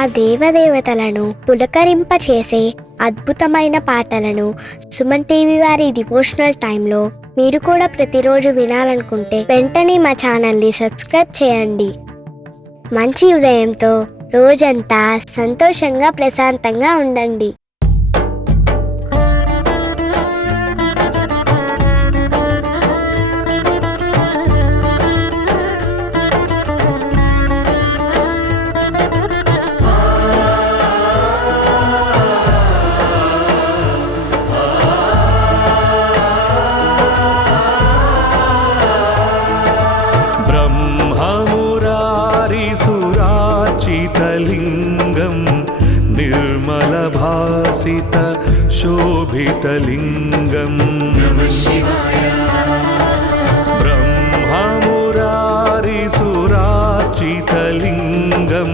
ఆ దేవదేవతలను పులకరింపచేసే అద్భుతమైన పాటలను సుమన్ టీవీ వారి డివోషనల్ టైంలో మీరు కూడా ప్రతిరోజు వినాలనుకుంటే వెంటనే మా ఛానల్ని సబ్స్క్రైబ్ చేయండి. మంచి ఉదయంతో రోజంతా సంతోషంగా ప్రశాంతంగా ఉండండి. लिंगं निर्मलभासित शोभितलिंगं ब्रह्ममुरारिसुरार्चितलिंगं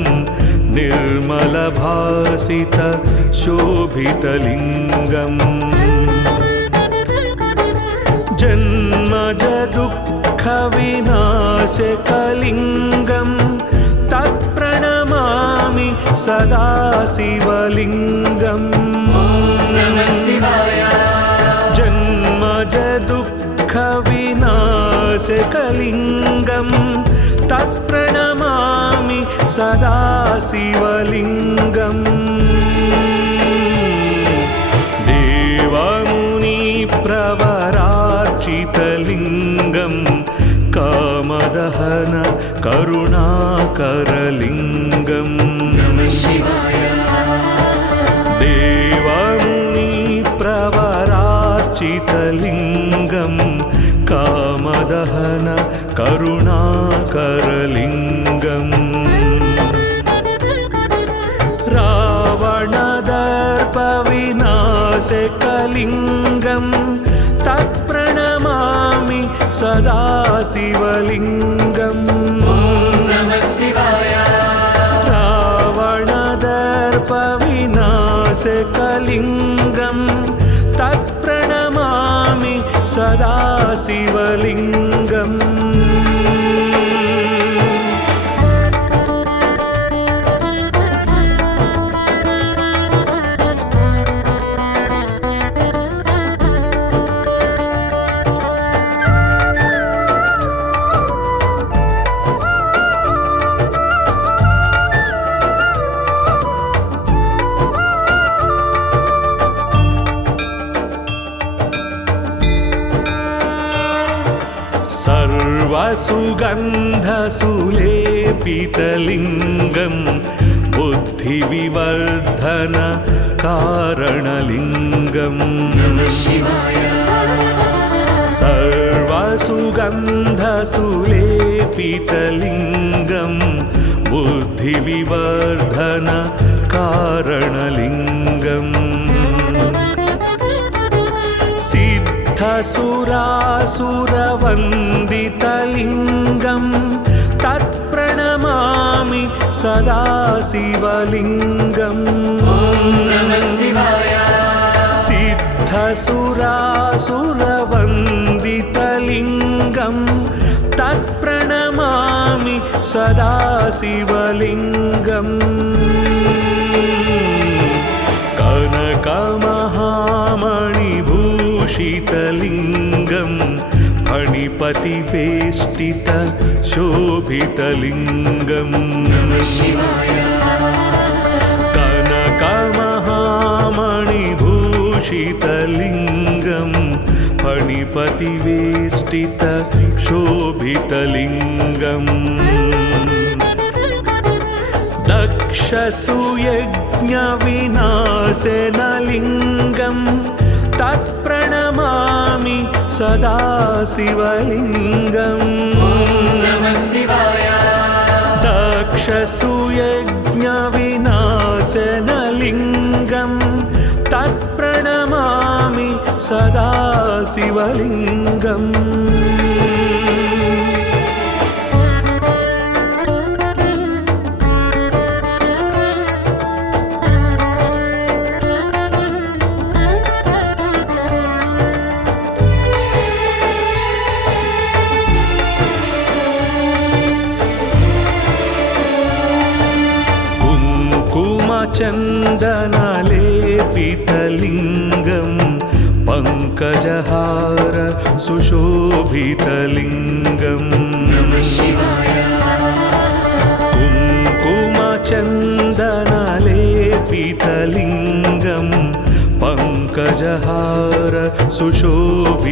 निर्मलभासित शोभितलिंगं जन्मज दुःखविनाशकलिंगं तत्प्रणमामि सदा शिवलिंगं जन्मज दुःखविनाशकलिंगं तत्प्रणमामि सदा शिवलिंगं देवमुनिप्रवरार्चितलिंगं कामदहन करुणाकरलिंगं देवमुनिप्रवरार्चितलिंगं कामदहन करुणाकरलिंगं रावणदर्पविनाशकलिंगं तत्प्रणमामि सदा शिवलिंगं रावणदर्पविनाशकलिंगं तत्प्रणमामि सदा शिवलिंगं सर्वसुगन्धसुलेपितलिंगं बुद्धिविवर्धन कारणलिंगं सर्वसुगन्धसुलेपितलिंगं बुद्धिविवर्धन कारणलिंगं सिद्धसुरासुरवन्दितलिंगं तत्प्रणमामि सदा शिवलिंगं सिद्धसुरासुरवन्दितलिंगं तत्प्रणमामि सदा शिवलिंगं कनकमहामणिभूषितलिंगं फणिपतिवेष्टित शोभितलिंगं कनकमहामणिभूषितलिंगं फणिपतिवेष्टित शोभितलिंगं दक्षसुयज्ञविनाशनलिंगं तत्प्रणमामि सदा शिवलिंगं दक्षसुयज्ञविनाशनलिंगं तत्प्रणमामि सदा शिवलिंगं चन्दनलेपितलिङ्गं पङ्कजहार सुशोभितलिङ्गम् कुङ्कुमचन्दनलेपितलिङ्गं पङ्कजहार सुशोभितलिङ्गम्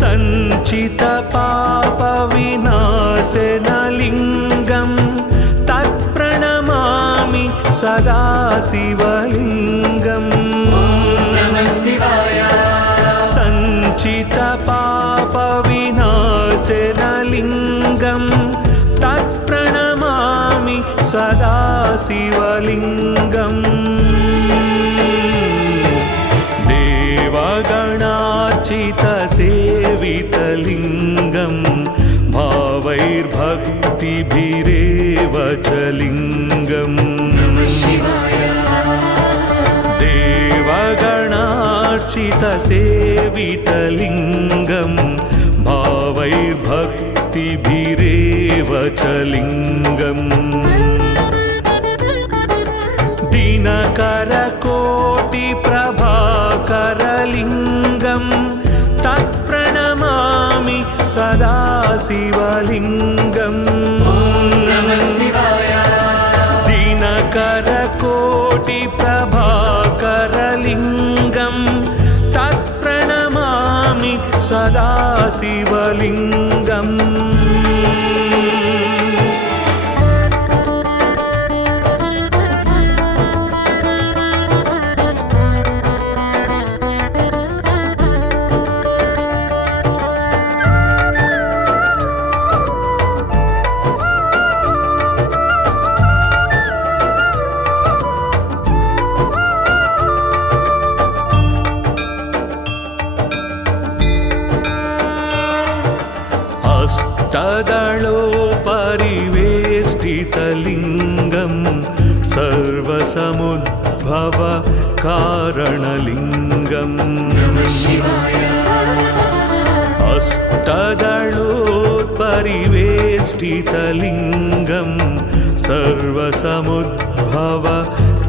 सञ्चितपापविनाशनलिङ्गं तत्प्रणमामि सदा शिवलिङ्गम् सञ्चितपापविनाशनलिङ्गं तत्प्रणमामि सदा शिवलिङ्गम् देवगणार्चितसेवितलिङ्गं भावैर्भक्तिभिरेव च लिङ्गम् देवगणार्चितसेवितलिङ्गं भावैर्भक्तिभिरेव च लिङ्गम् दिनकरकोटिप्रभाकरलिङ्गं तत्प्रणमामि सदा शिवलिङ्गम् दिनकरकोटिप्रभाकरलिङ्गं तत्प्रणमामि सदा शिवलिङ्गम् अष्टदलोपरिवेष्टितलिङ्गं सर्वसमुद्भव कारणलिङ्गम् अष्टदलोपरिवेष्टितलिङ्गं सर्वसमुद्भव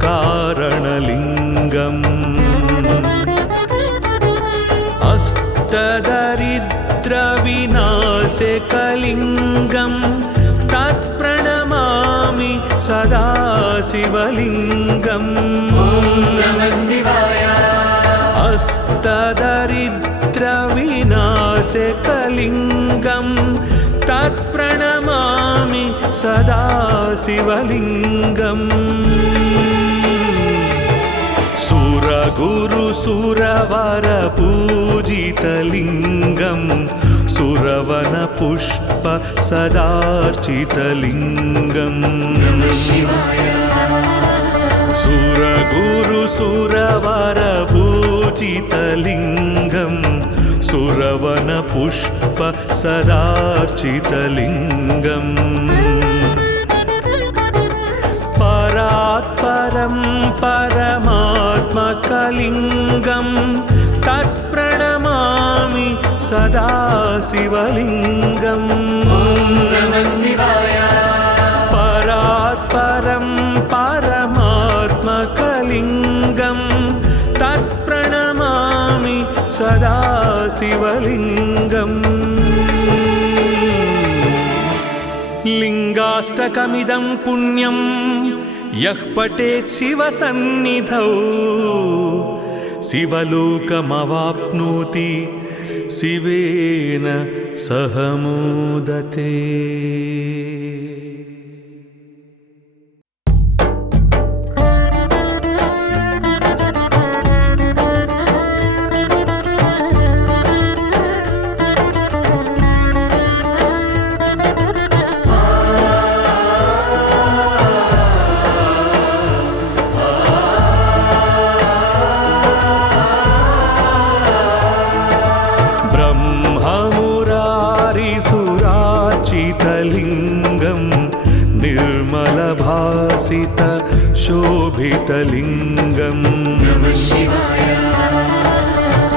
कारणलिङ्गम् अष्टदरिद्रविनाशकलिङ्गं तत्प्रणमामि सदा शिवलिङ्गम् अष्टदरिद्रविनाशकलिङ्गं तत्प्रणमामि सदा शिवलिङ्गम् सुरगुरुसुरवरपूजितलिङ्गं सुरवनपुष्प सदार्चितलिङ्गम् सुरगुरुसुरवरपूजितलिङ्गं सुरवनपुष्प सदार्चितलिङ्गम् परात्परं परमात्मकलिङ्गं तत्प्रणमामि सदा शिवलिङ्गम् परात्परं परमात्मकलिङ्गं तत्प्रणमामि सदा शिवलिङ्गम् लिङ्गाष्टकमिदं पुण्यं यः पठेत् शिवसन्निधौ शिवलोकमवाप्नोति शिवेन सह मोदते। लिङ्गं निर्मलभासित शोभितलिङ्गं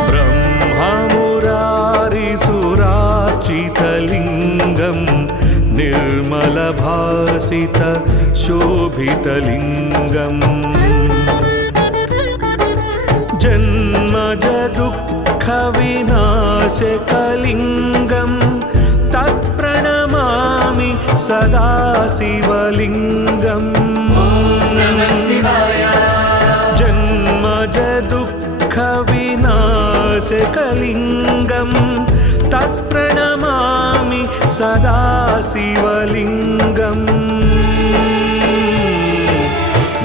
ब्रह्ममुरारिसुरार्चितलिङ्गं निर्मलभासित सुवासित शोभितलिङ्गम् जन्मज दुःखविनाशकलिङ्गं तत्प्रणमामि सदा शिवलिङ्गम् जन्मज दुःखविनाशकलिङ्गं तत्प्रणमामि सदा शिवलिङ्गम्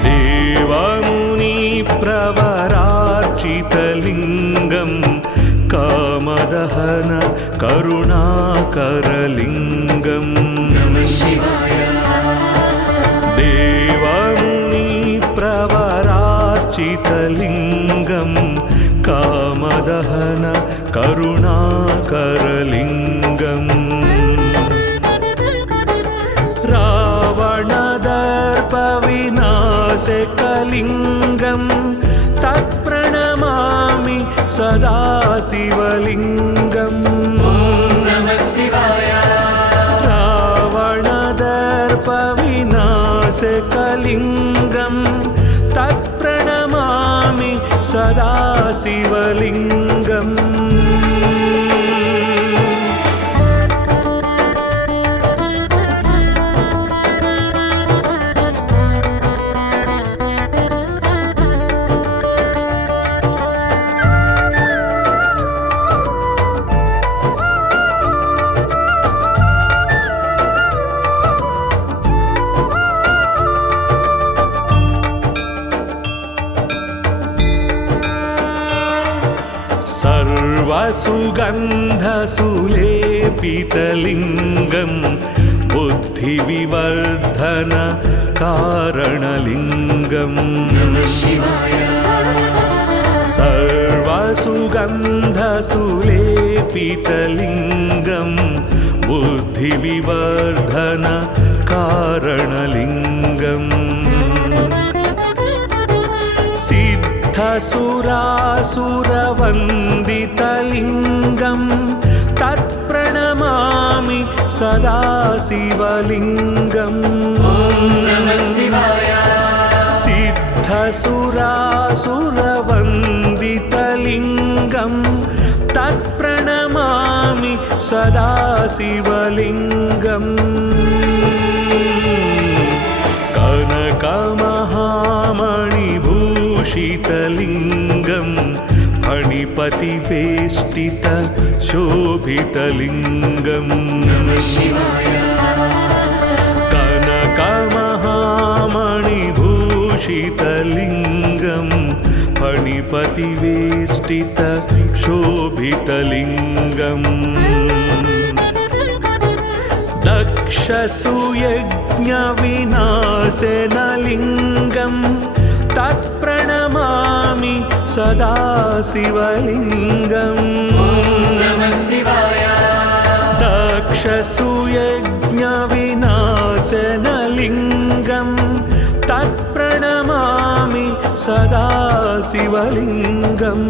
देवमुनिप्रवरार्चितलिङ्गं कामदहन करुणाकरलिङ्गम् देवमुनिप्रवरार्चितलिङ्गं कामदहन करुणाकरलिङ्गम् रावणदर्पविनाशकलिङ्गं तत्प्रणमामि सदा शिवलिङ्गम् रावणदर्पविनाशकलिङ्गं तत्प्रणमामि सदा शिवलिङ्गम् सर्वसुगन्धसुलेपितलिङ्गं बुद्धिविवर्धन कारणलिङ्गम् सर्वसुगन्धसुलेपितलिङ्गं बुद्धिविवर्धन कारणलिङ्गम् सिद्धसुरासुरवन्दितलिङ्गं तत्प्रणमामि सदा शिवलिङ्गम् सिद्धसुरासुरवन्दितलिङ्गं तत्प्रणमामि सदा शिवलिङ्गम् कनकमहामणिभूषितलिङ्गं फणिपतिवेष्टित शोभितलिङ्गम् कनकमहामणिभूषितलिङ्गं फणिपतिवेष्टित शोभितलिङ्गम् दक्षसुयज्ञविनाशनलिङ्गं तत्प्रणमामि सदा शिवलिङ्गम् दक्षसुयज्ञविनाशनलिङ्गं तत्प्रणमामि सदा शिवलिङ्गम्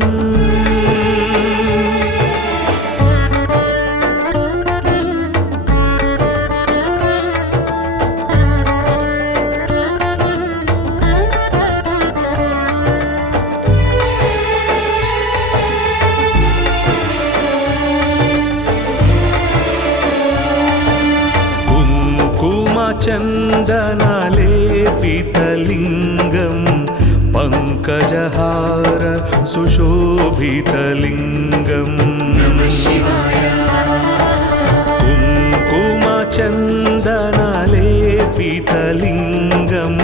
चन्दनलेपितलिङ्गं पङ्कजहार सुशोभितलिङ्गम् कुङ्कुमचन्दनलेपितलिङ्गं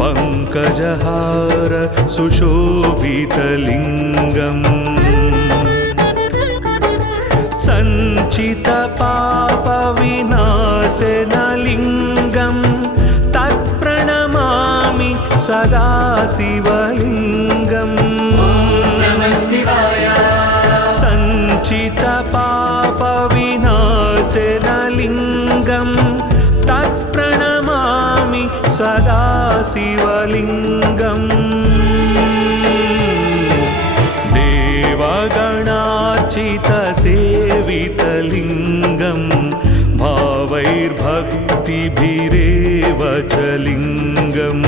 पङ्कजहार सुशोभितलिङ्गम् सञ्चितपापविनाशनलिङ्गं तत्प्रणमामि सदा शिवलिङ्गम् सञ्चितपापविनाशनलिङ्गं तत्प्रणमामि सदा शिवलिङ्गम् देवगणार्चितसेवितलिङ्गं भावैर्भक्तिभिरेव च लिङ्गम्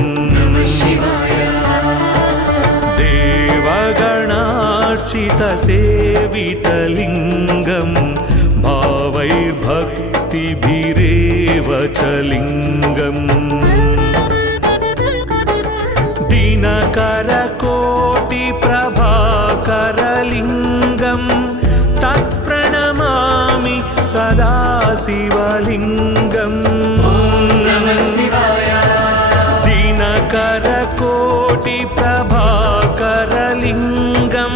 देवगणार्चितसेवितलिङ्गं भावैर्भक्तिभिरेव च लिङ्गम् दिनकरकोटिप्रभाकरलिङ्गं तत्प्रणमामि सदा शिवलिङ्गम् दिनकरकोटिप्रभाकरलिङ्गं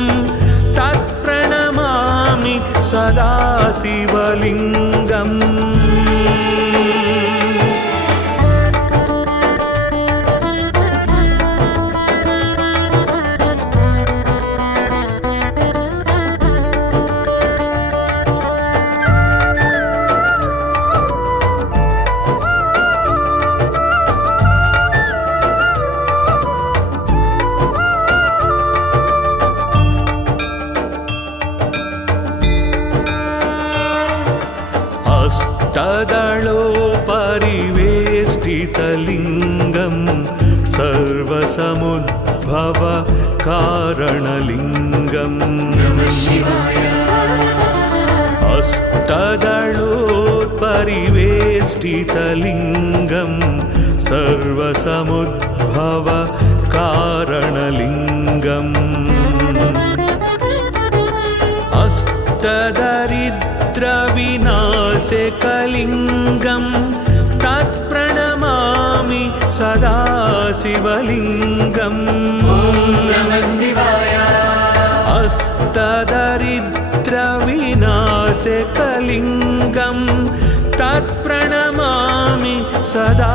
तत्प्रणमामि सदा शिवलिङ्गम् हस्तदलोपरिवेष्टितलिङ्गं सर्वसमुद्भव कारणलिङ्गम् हस्तदलोपरिवेष्टितलिङ्गं सर्वसमुद्भव कारणलिङ्गम् अष्टदरिद्रविनाशकलिङ्गं तत्प्रणमामि सदा शिवलिङ्गम् अष्टदरिद्रविनाशकलिङ्गं तत्प्रणमामि सदा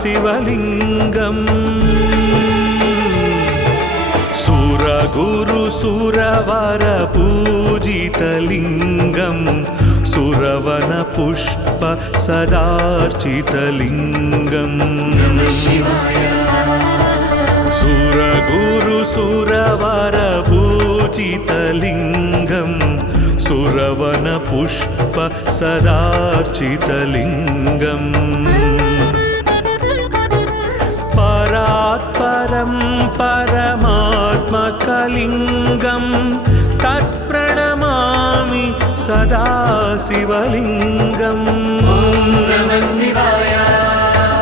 शिवलिङ्गम् सुरगुरुसुरवरपूजितलिङ्गं सुरवनपुष्प सदार्चितलिङ्गम् सुरगुरुसुरवरपूजितलिङ्गं सुरवनपुष्प सदार्चितलिङ्गम् परात्परं परमात्मकलिङ्गं तत्प्रणमामि सदा शिवलिङ्गम्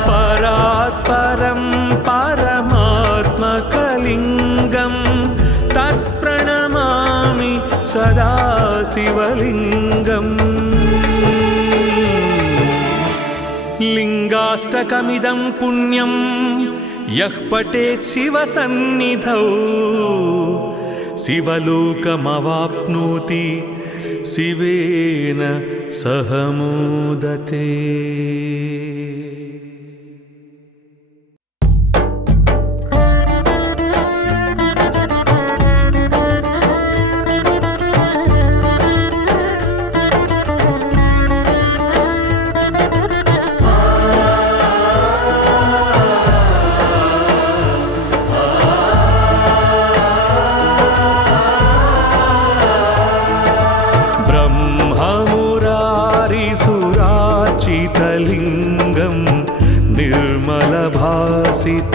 परात्परं परमात्मकलिङ्गं तत्प्रणमामि सदा शिवलिङ्गम् लिङ्गाष्टकमिदं पुण्यं यः पठेत् शिवसन्निधौ शिवलोकमवाप्नोति शिवेन सह मोदते। निर्मलभासित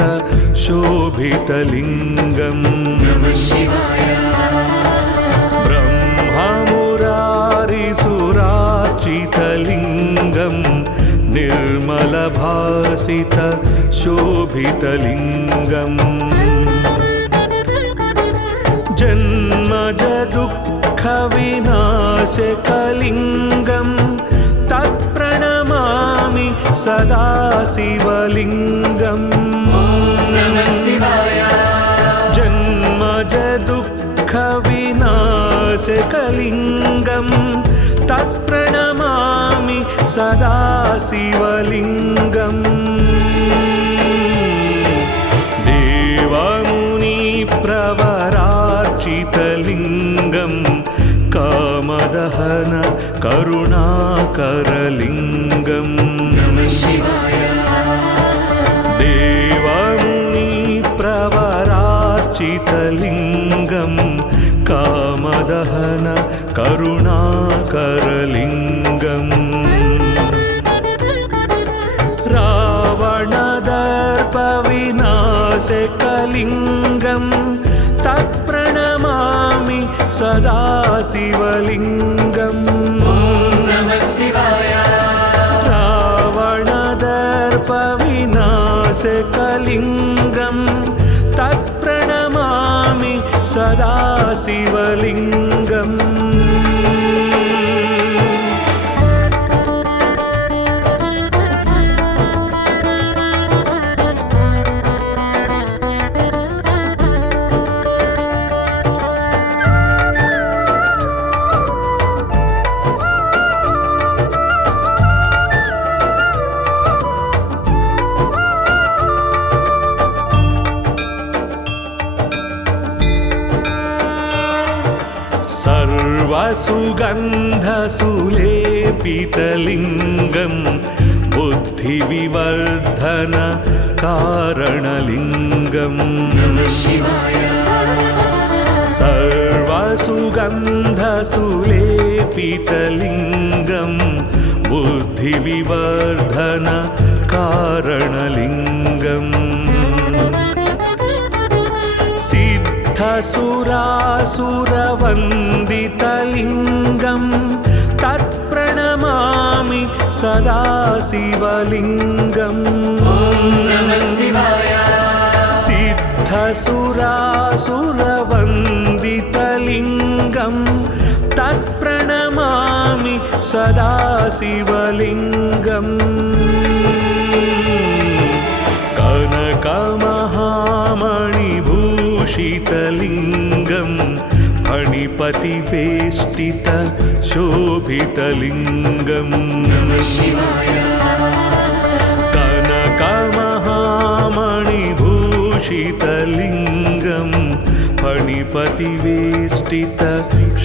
शोभितलिङ्गम् ब्रह्ममुरारिसुरार्चितलिङ्गं निर्मलभासित शोभितलिङ्गम् जन्मज दुःखविनाशकलिङ्गं तत्प्रणमामि सदा शिवलिङ्गम् जन्मज दुःखविनाशकलिङ्गं तत्प्रणमामि सदा शिवलिङ्गम् देवमुनिप्रवरार्चितलिङ्गं कामदहन करुणाकरलिङ्गम् देवमुनिप्रवरार्चितलिङ्गं कामदहन करुणाकरलिङ्गम् रावण नासिकलिङ्गं तत्प्रणमामि सदा शिवलिङ्गम् रावणदर्पविनाशकलिङ्गं तत्प्रणमामि सदा शिवलिङ्गम् सर्वसुगन्धसुलेपितलिङ्गं बुद्धिविवर्धन कारणलिङ्गम् सर्वसुगन्धसुलेपितलिङ्गं बुद्धिविवर्धन कारणलिङ्गम् सिद्धसुरासुरवन्दितलिङ्गं तत्प्रणमामि सदा शिवलिङ्गम् सिद्धसुरासुरवन्दितलिङ्गं तत्प्रणमामि सदा शिवलिङ्गम् कनकमहामणिभूषितलिङ्गं फणिपतिवेष्टित शोभितलिङ्गम् कनकमहामणिभूषितलिङ्गं फणिपतिवेष्टित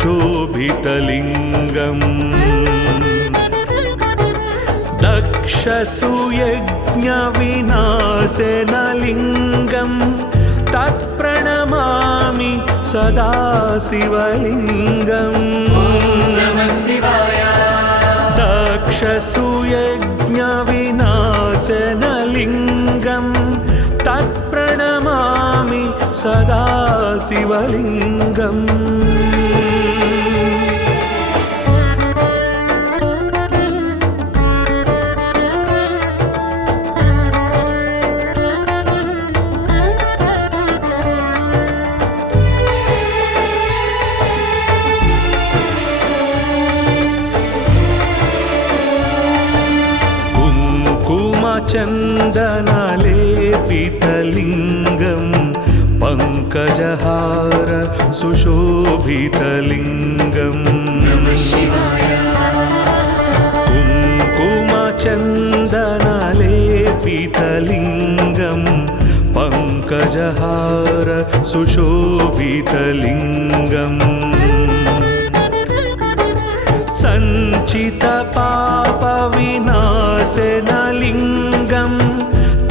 शोभितलिङ्गम् दक्षसुयज्ञविनाशनलिङ्गं तत्प्रणमामि सदा शिवलिङ्गम् दक्षसुयज्ञविनाशनलिङ्गं तत्प्रणमामि सदा शिवलिङ्गम् चन्दनलेपितलिङ्गं पङ्कजहार सुशोभितलिङ्गम् कुङ्कुमचन्दनलेपितलिङ्गं पङ्कजहार सुशोभितलिङ्गम् सञ्चितपापविनाशनलिङ्गं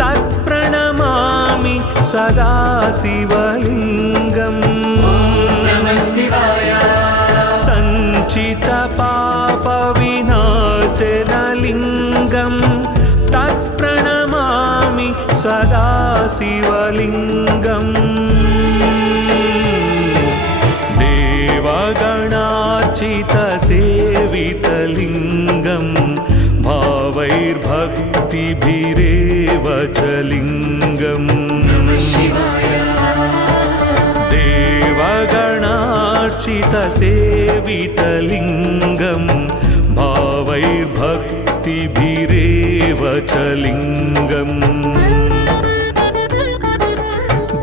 तत्प्रणमामि सदा शिवलिङ्गम् सञ्चितपापविनाशनलिङ्गं तत्प्रणमामि सदा शिवलिङ्गम् देवगणार्चितसेवितलिङ्गं भावैर्भक्तिभिरेव च लिङ्गम् देवगणार्चितसेवितलिङ्गं भावैर्भक्तिभिरेव च लिङ्गम्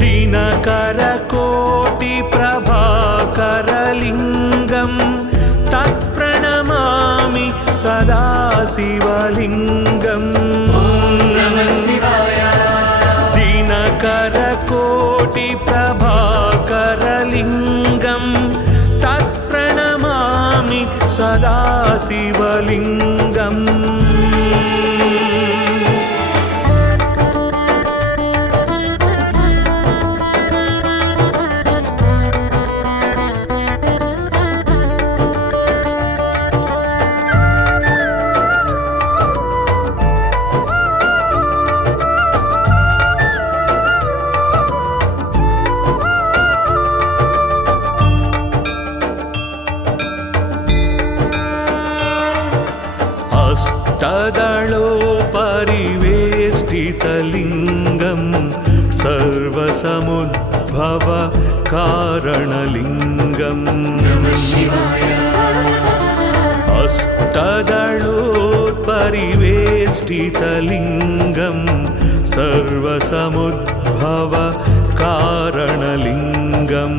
दिनकरकोटिप्रभाकरलिङ्गं तत्प्रणमामि सदा शिवलिङ्गम् दिनकरकोटिप्रभाकरलिङ्गं तत्प्रणमामि सदा शिवलिङ्गम् अष्टदलोपरिवेष्टितलिङ्गं सर्वसमुद्भव कारणलिङ्गम् अष्टदलोपरिवेष्टितलिङ्गं सर्वसमुद्भव कारणलिङ्गम्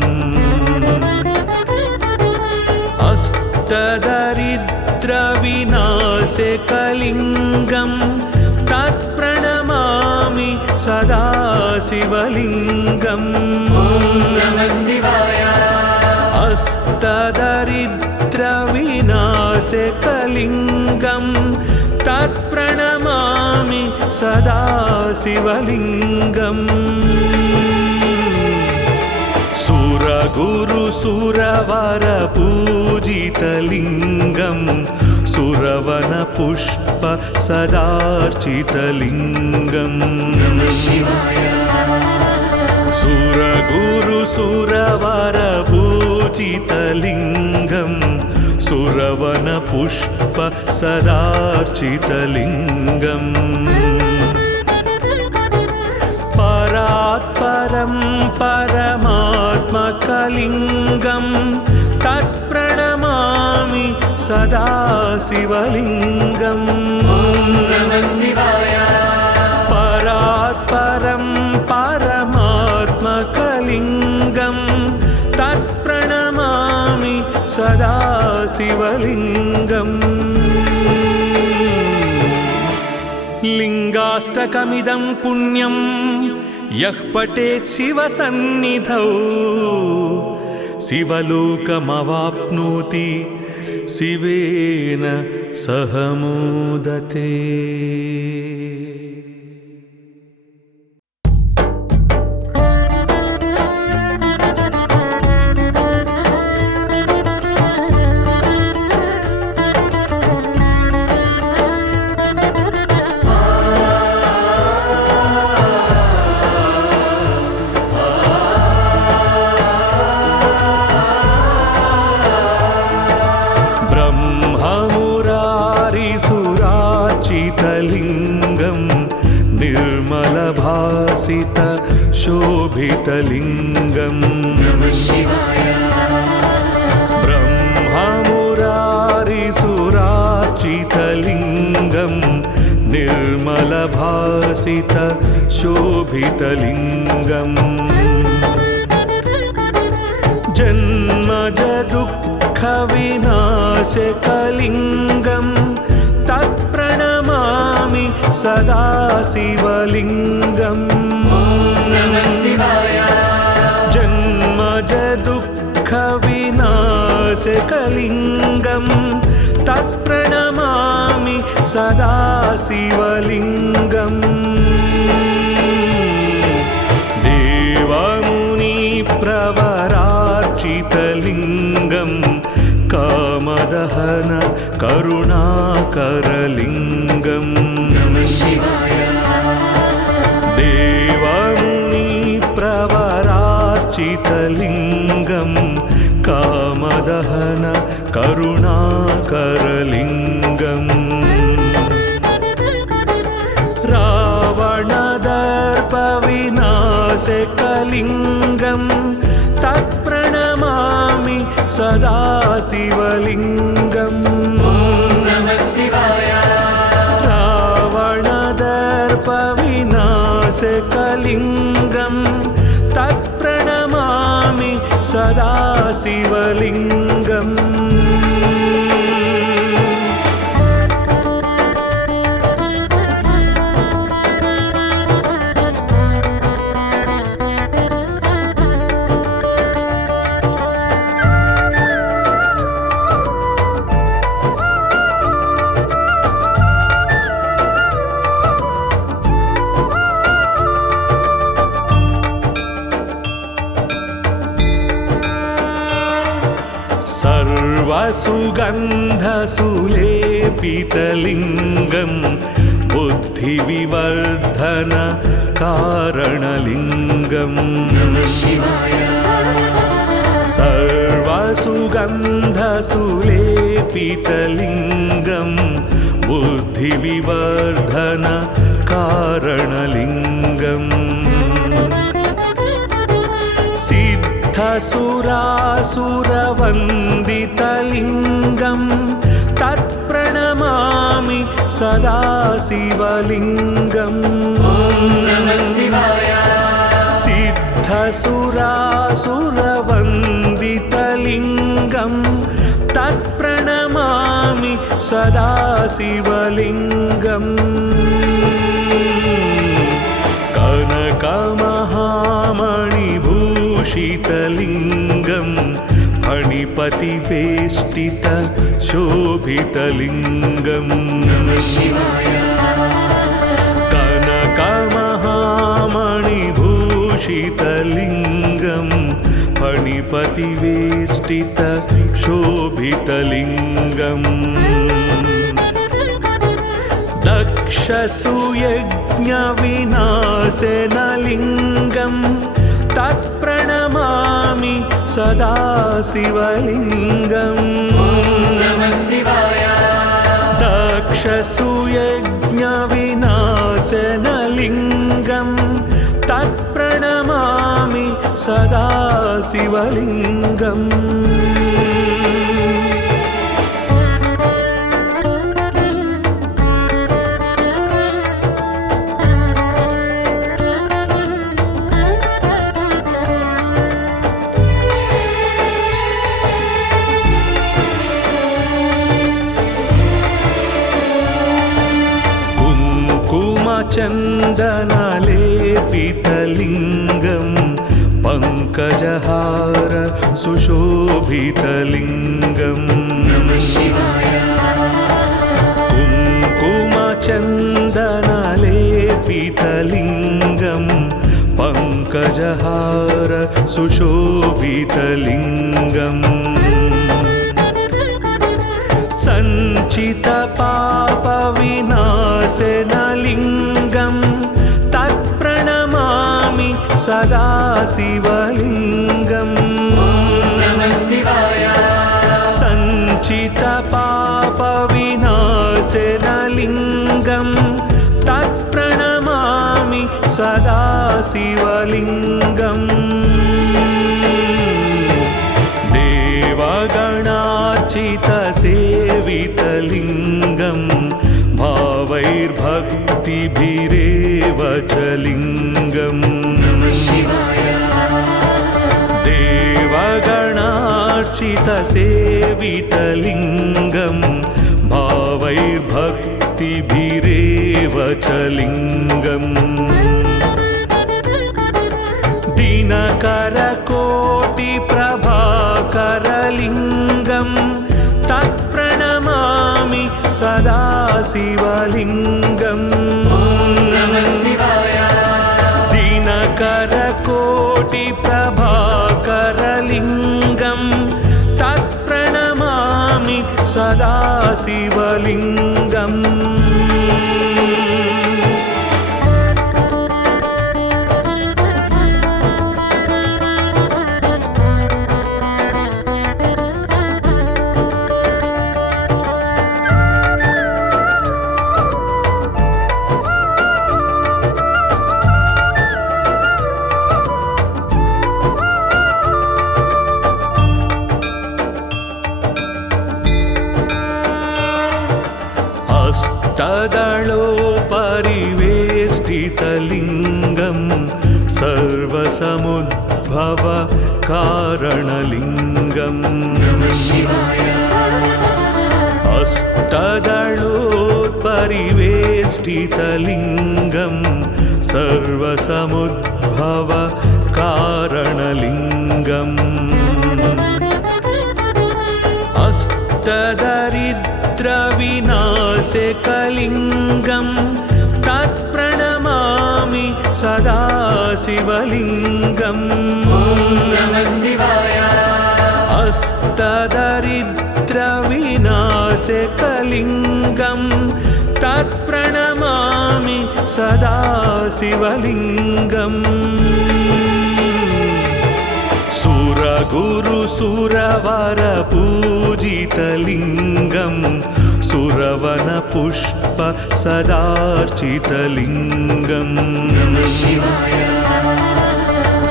अष्टदरिद्रविनाशकलिङ्गं तत्प्रणमामि सदा शिवलिङ्गम् अष्टदरिद्रविनाशकलिङ्गं तत्प्रणमामि सदा शिवलिङ्गम् सुरगुरुसुरवरपूजितलिङ्गं सुरवनपुष्प सदार्चितलिङ्गम् सुरगुरुसुरवरपूजितलिङ्गं सुरवनपुष्प सदार्चितलिङ्गम् परात्परं परमात्मकलिङ्गं तत्प्रणमामि सदा शिवलिङ्गम् परात्परं परमात्मकलिङ्गं तत्प्रणमामि सदा शिवलिङ्गम् लिङ्गाष्टकमिदं पुण्यं यः पठेत् शिवसन्निधौ शिवलोकमवाप्नोति शिवेन सह मोदते। लिङ्गं निर्मलभासित शोभितलिङ्गम् ब्रह्ममुरारिसुरार्चितलिङ्गं निर्मलभासित शोभितलिङ्गम् जन्मज दुःखविनाशकलिङ्गं तत्प्रणमामि सदा शिवलिङ्गम् जन्मज दुःखविनाशकलिङ्गं तत्प्रणमामि सदा शिवलिङ्गम् देवमुनिप्रवरार्चितलिङ्गं कामदहन करुणाकरलिङ्गम् देवमुनिप्रवरार्चितलिङ्गं कामदहन करुणाकरलिङ्गम् रावणदर्पविनाशकलिङ्गं तत्प्रणमामि सदा शिवलिङ्गम् रावणदर्पविनाशकलिङ्गं तत्प्रणमामि सदा शिवलिङ्गम् सर्वसुगन्धसुलेपितलिङ्गं बुद्धिविवर्धन कारणलिङ्गम् सर्वसुगन्धसुलेपितलिङ्गं बुद्धिविवर्धन कारणलिङ्गम् सिद्धसुरासुरवन्दितलिङ्गं तत्प्रणमामि सदा शिवलिङ्गम् सिद्धसुरासुरवन्दितलिङ्गं तत्प्रणमामि सदा शिवलिङ्गम् कनकमहामणिभूषितलिङ्गं फणिपतिवेष्टित शोभितलिङ्गम् कनकमहामणिभूषितलिङ्गं फणिपतिवेष्टित शोभितलिङ्गम् दक्षसुयज्ञविनाशनलिङ्गं तत्प्रणमामि सदा शिवलिङ्गम् दक्षसुयज्ञविनाशनलिङ्गं तत्प्रणमामि सदा शिवलिङ्गम् चन्दनलेपितलिङ्गं पङ्कजहार सुशोभितलिङ्गम् कुङ्कुमचन्दनलेपितलिङ्गं पङ्कजहार सुशोभितलिङ्गम् सञ्चितपापविनाशनलिङ्गं तत्प्रणमामि सदा शिवलिङ्गम् सञ्चितपापविनाशनलिङ्गं तत्प्रणमामि सदा शिवलिङ्गम् देवगणार्चितसेवितलिङ्गं भावैर्भक्तिभिरेव च लिङ्गम् देवगणार्चितसेवितलिङ्गं भावैर्भक्तिभिरेव च लिङ्गम् दिनकरकोटिप्रभाकरलिङ्गं तत्प्रणमामि सदा शिवलिङ्गम् दिनकरकोटिप्रभाकरलिङ्गं तत्प्रणमामि सदा शिवलिङ्गम् हस्तदलोपरिवेष्टितलिङ्गं सर्वसमुद्भव कारणलिङ्गम् हस्तदलोपरिवेष्टितलिङ्गं सर्वसमुद्भव कारणलिङ्गम् अष्टदरिद्रविनाशकलिङ्गं तत्प्रणमामि सदा शिवलिङ्गम् अष्टदरिद्रविनाशकलिङ्गं तत्प्रणमामि सदा शिवलिङ्गम् सुरगुरुसुरवरपूजितलिङ्गं सुरवनपुष्प सदार्चितलिङ्गम्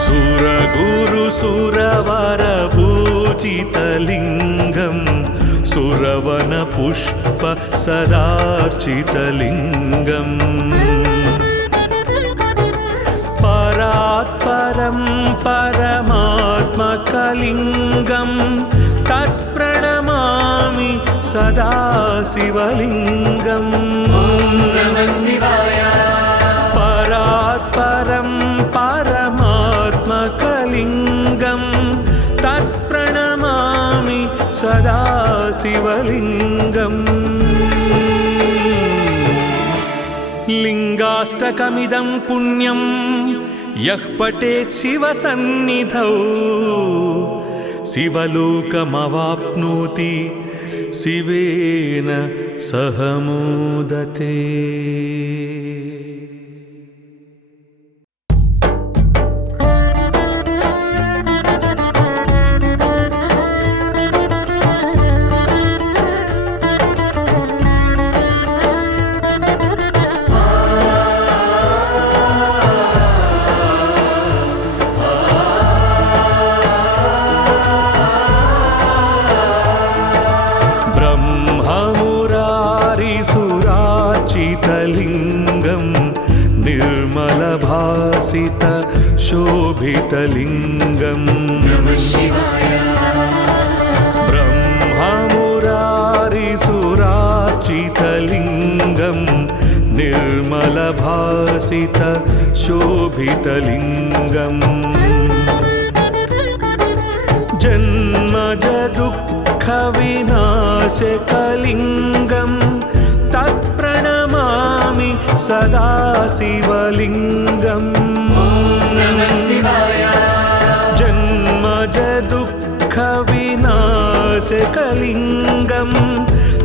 सुरगुरुसुरवरपूजितलिङ्गम् सुरवनपुष्प सदार्चितलिङ्गम् परात्परं परमात्मकलिङ्गम् तत्प्रणमामि सदा शिवलिङ्गम् परात्परं परमात्मकलिङ्गम् तत्प्रणमामि सदा शिवलिङ्गम् लिङ्गाष्टकमिदं पुण्यं यः पठेत् शिवसन्निधौ शिवलोकमवाप्नोति शिवेन सह मोदते। निर्मलभासित शोभितलिङ्गम् ब्रह्ममुरारिसुरार्चितलिङ्गम् निर्मलभासित शोभितलिङ्गम् जन्मज दुःखविनाशकलिङ्गम् तत्प्रणमामि सदा शिवलिङ्गम् जन्मज दुःखविनाशकलिङ्गम्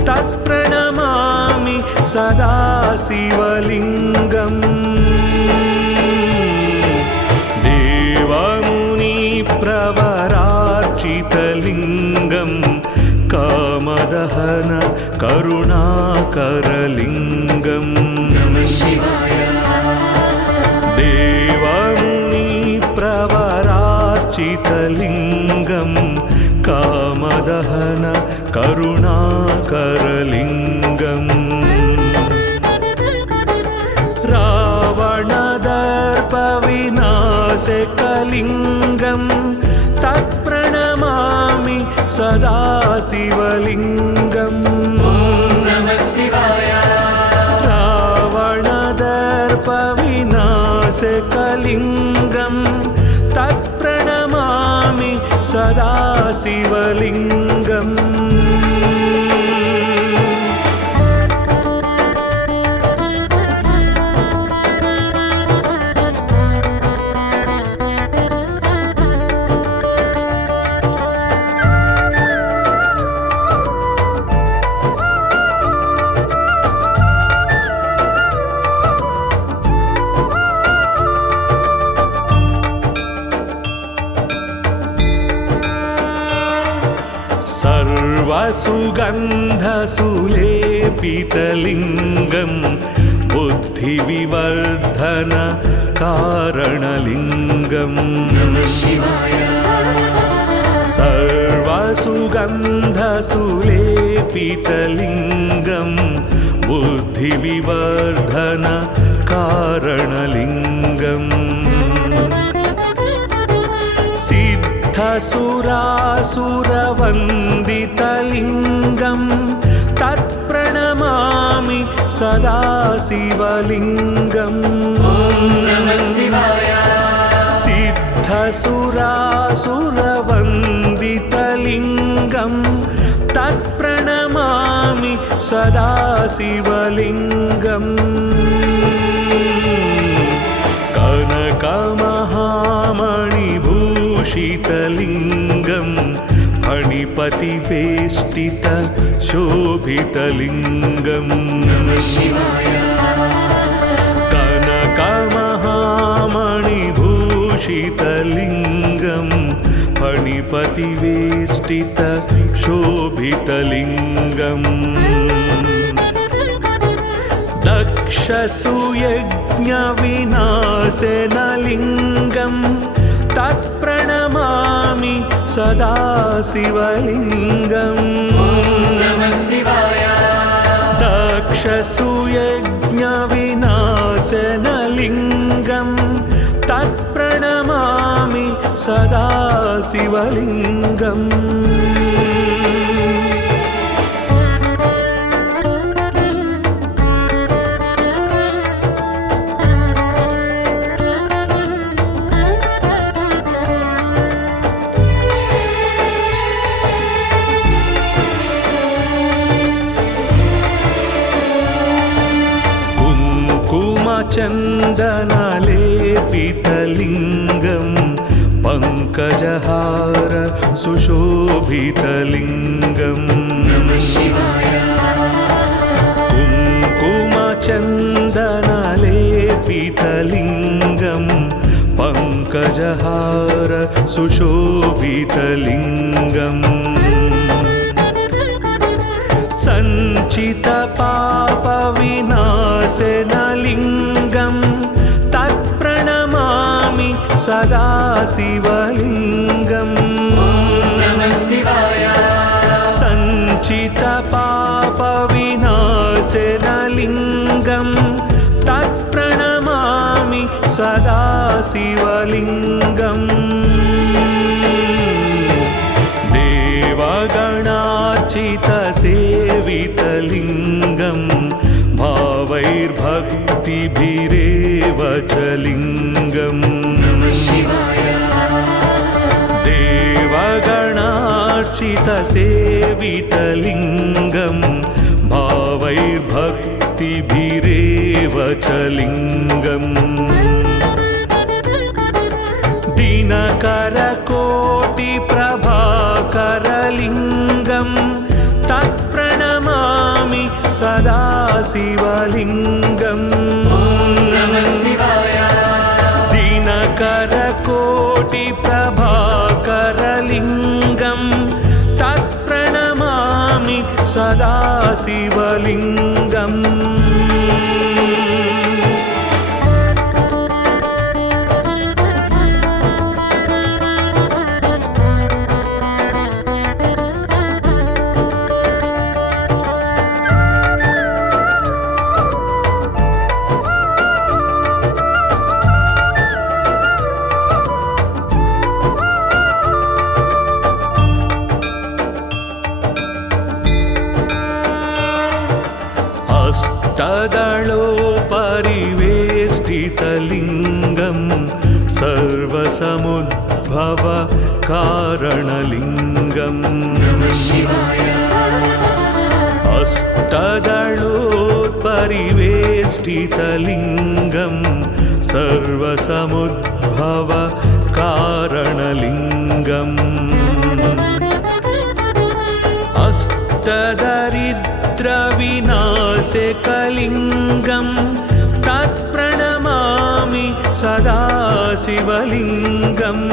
तत्प्रणमामि सदा शिवलिङ्गम् देवमुनिप्रवरार्चितलिङ्गम् कामदहन करुणाकरलिङ्गम् देवमुनिप्रवरार्चितलिङ्गम् कामदहन करुणाकरलिङ्गम् रावणदर्पविनाशकलिङ्गम् तत्प्रणमामि सदा शिवलिङ्गम् रावणदर्पविनाशकलिङ्गम् तत्प्रणमामि सदा शिवलिङ्गम् सर्वसुगन्धसुलेपितलिङ्गम् बुद्धिविवर्धन कारणलिङ्गम् सर्वसुगन्धसुलेपितलिङ्गम् बुद्धिविवर्धन कारणलिङ्गम् सिद्धसुरासुरवन्दितलिङ्गम् तत्प्रणमामि सदा शिवलिङ्गम् सिद्धसुरासुरवन्दितलिङ्गम् तत्प्रणमामि सदा शिवलिङ्गम् कनकमहामणिभूषितलिङ्गम् फणिपतिवेष्टित शोभितलिङ्गम् कनकमहामणिभूषितलिङ्गम् फणिपतिवेष्टित गणपतिवेष्टित शोभितलिङ्गम् दक्षसूयज्ञविनाशनलिङ्गं तत्प्रणमामि सदा शिवलिङ्गम् दक्षसूयज्ञविनाशनलिङ्गं तत्प्रणमामि सदा शिवलिङ्गम् चन्दनलेपितलिङ्गं पङ्कजहार सुशोभितलिङ्गम् कुङ्कुमचन्दनलेपितलिङ्गं पङ्कजहार सुशोभितलिङ्गम् सञ्चितपापविनाशनलिङ्गं तत्प्रणमामि सदा शिवलिङ्गम् सञ्चितपापविनाशनलिङ्गं तत्प्रणमामि सदा शिवलिङ्गम् देवगणार्चितसेवितलिङ्गं भावैर्भक्तिभिरेव च लिङ्गम् देवगणार्चितसेवितलिङ्गं भावैर्भक्तिभिरेव च लिङ्गम् दिनकरकोटिप्रभाकरलिङ्गं तत्प्रणमामि सदा शिवलिङ्गम् दिनकरकोटिप्रभाकरलिङ्गं तत्प्रणमामि सदा शिवलिङ्गम् हस्तदलोपरिवेष्टितलिङ्गं सर्वसमुद्भव कारणलिङ्गम् हस्तदलोपरिवेष्टितलिङ्गं सर्वसमुद्भव कारणलिङ्गम् अष्टदरिद्रविनाशकलिङ्गं तत्प्रणमामि सदा शिवलिङ्गम्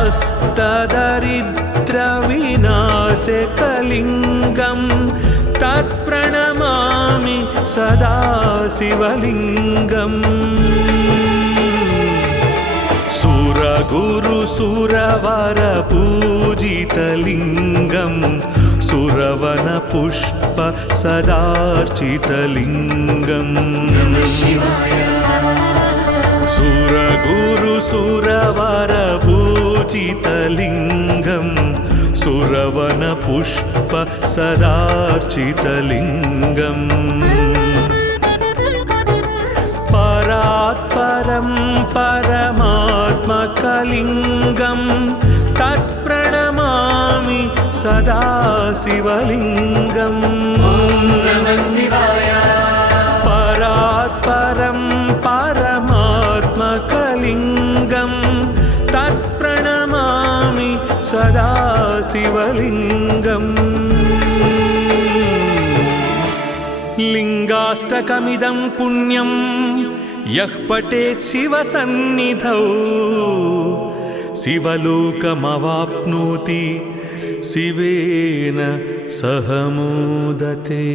अष्टदरिद्रविनाशकलिङ्गं तत्प्रणमामि सदा शिवलिङ्गम् सुरगुरुसुरवरपूजितलिङ्गं सुरवनपुष्प सदार्चितलिङ्गम् सुरगुरुसुरवरपूजितलिङ्गं सुरवनपुष्प सदार्चितलिङ्गम् परात्परं परमात्मकलिङ्गं तत्प्रणमामि सदा शिवलिङ्गम् परात्परं परमात्मकलिङ्गं तत्प्रणमामि सदा शिवलिङ्गम् लिङ्गाष्टकमिदं पुण्यं यः पठेत् शिवसन्निधौ शिवलोकमवाप्नोति शिवेन सह मोदते।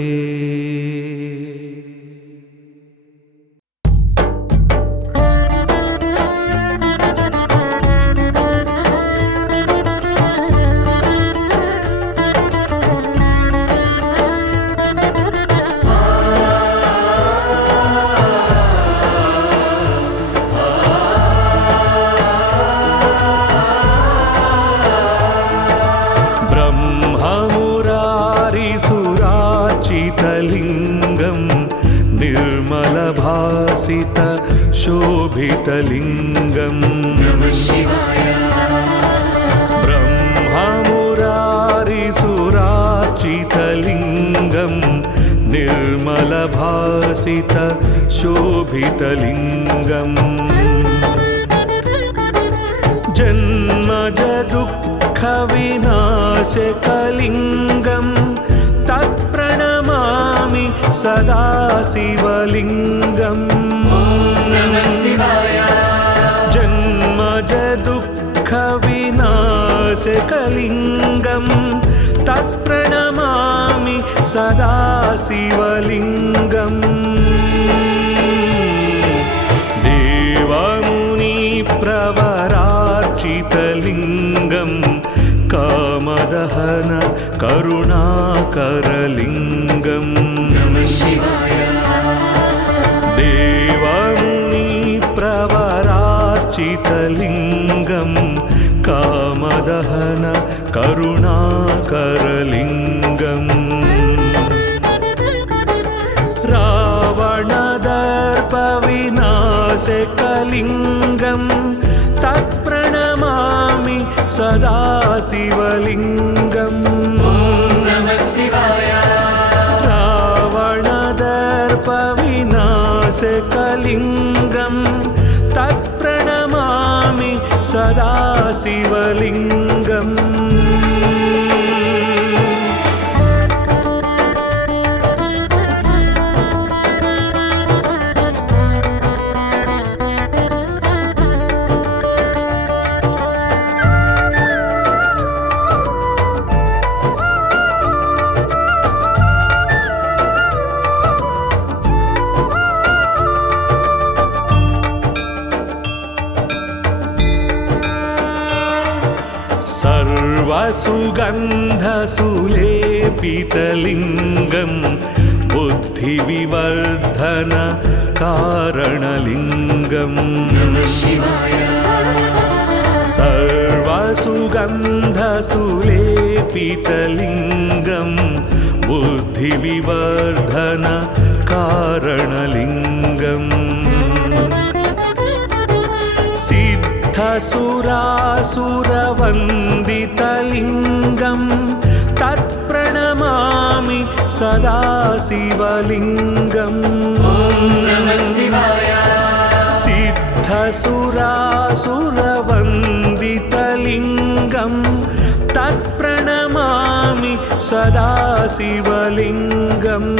निर्मलभासित शोभितलिङ्गम् ब्रह्ममुरारिसुरार्चितलिङ्गम् निर्मलभासित शोभितलिङ्गम् जन्मजदुःखविनाशकलिङ्गम् तत्प्रणमामि सदा शिवलिङ्गम्। जन्मजदुःखविनाशकलिङ्गम् तत्प्रणमामि सदा शिवलिङ्गम्। देवमुनिप्रवरार्चितलिङ्गम् कामदहन करुणाकरलिङ्गम्। देवमुनिप्रवरार्चितलिङ्गम् कामदहन करुणाकरलिङ्गम्। रावणदर्पविनाशकलिङ्गम् तत्प्रणमामि सदा शिवलिङ्गम्। रावणदर्पविनाशकलिङ्गम् तत्प्रणमामि सदा शिवलिङ्गम्। सर्वसुगन्धसुलेपितलिङ्गम् बुद्धिविवर्धन कारणलिङ्गम्। सर्वसुगन्धसुलेपितलिङ्गम् बुद्धिविवर्धन कारणलिङ्गम्। सिद्धसुरासुरवन्दितलिङ्गम् तत्प्रणमामि सदा शिवलिङ्गम्। सिद्धसुरासुरवन्दितलिङ्गम् तत्प्रणमामि सदा शिवलिङ्गम्।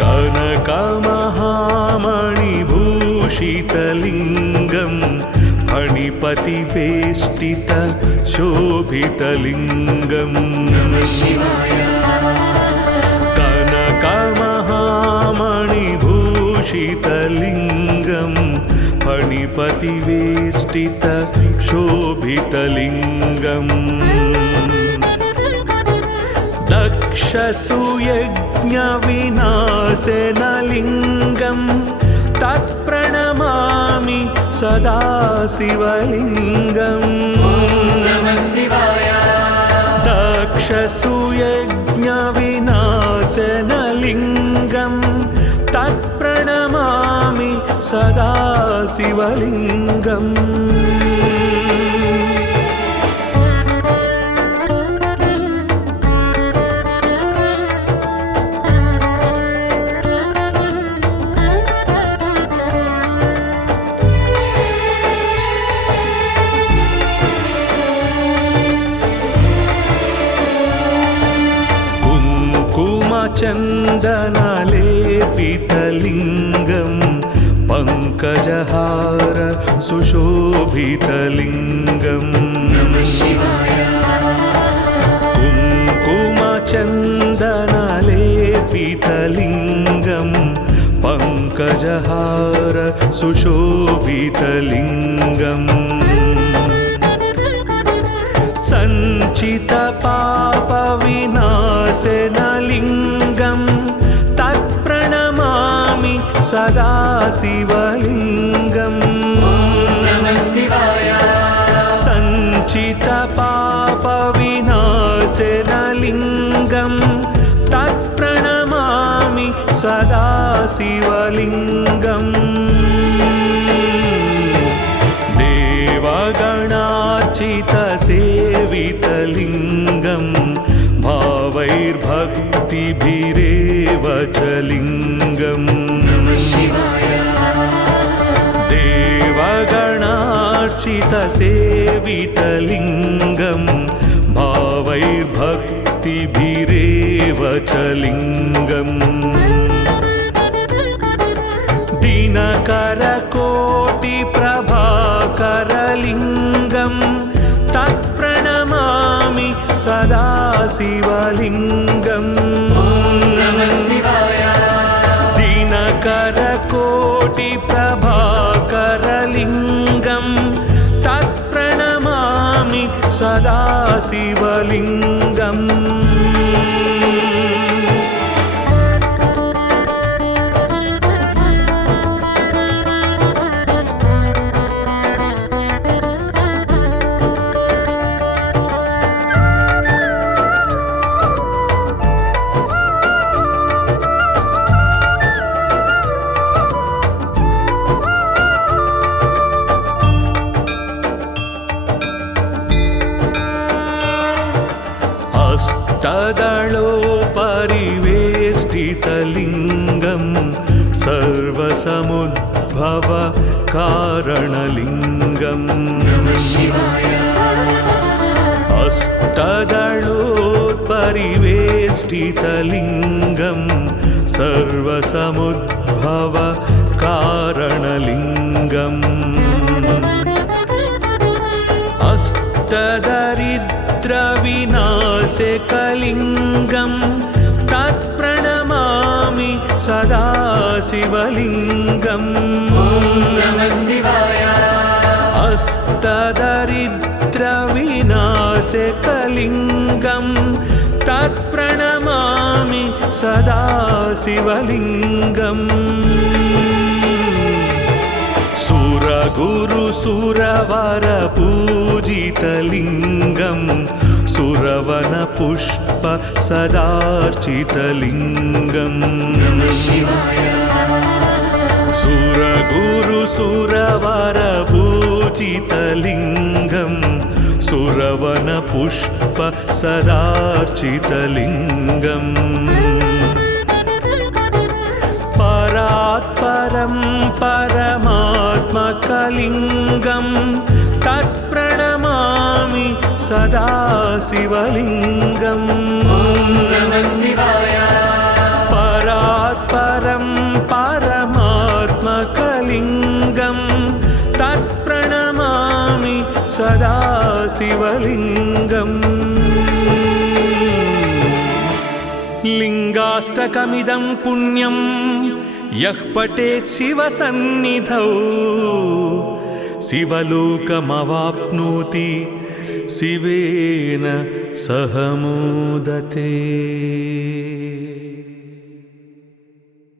कनकमहामणिभूषितलिङ्गम् फणिपतिवेष्टित शोभितलिङ्गम्। कनकमहामणिभूषितलिङ्गम् फणिपतिवेष्टित शोभितलिङ्गम्। दक्षसुयज्ञविनाशनलिङ्गम् तत्प्रणमामि सदा शिवलिङ्गम्। दक्षसुयज्ञविनाशनलिङ्गम् तत्प्रणमामि सदा शिवलिङ्गम्। कुङ्कुमचन्दनलेपितलिङ्गम् पङ्कजहार सुशोभितलिङ्गम् कुङ्कुमचन्दनलेपितलिङ्गम् पङ्कजहार सुशोभितलिङ्गम् सञ्चितपापविनाशनलिङ्गम् तत्प्रणमामि सदा शिवलिङ्गम् सञ्चितपापविनाशनलिङ्गम् तत्प्रणमामि सदा शिवलिङ्गम् देवगणार्चितसेवितलिङ्गम् भावैर्भक्तिभिरेव च लिङ्गम् देवगणार्चितसेवितलिङ्गम् भावैर्भक्तिभिरेव च लिङ्गम् दिनकरकोटिप्रभाकरलिङ्गम् तत्प्रणमामि सदा शिवलिङ्गम् दिनकरकोटिप्रभाकरलिङ्गम् तत्प्रणमामि सदा शिवलिङ्गम् अष्टदलोपरिवेष्टितलिङ्गम् सर्वसमुद्भव कारणलिङ्गम् अष्टदलोपरिवेष्टितलिङ्गम् सर्वसमुद्भव कारणलिङ्गम् अष्टदरिद्रविनाशकलिङ्गम् तत्प्रणमामि सदा शिवलिङ्गम् अष्टदरिद्रविनाशकलिङ्गम् तत्प्रणमामि सदा शिवलिङ्गम् सुरगुरुसुरवरपूजितलिङ्गम् सुरवनपुष्प सदार्चितलिङ्गम् सुरगुरुसुरवरपूजितलिङ्गम् सुरवनपुष्प सदार्चितलिङ्गम् परात्परं परमात्मकलिङ्गम् तत्प्रणमामि सदा शिवलिङ्गम् परात्परं परमात्मकलिङ्गम् तत्प्रणमामि सदा शिवलिङ्गम् लिङ्गाष्टकमिदं पुण्यं यः पठेत् शिवसन्निधौ शिवलोकमवाप्नोति शिवेन सह मोदते।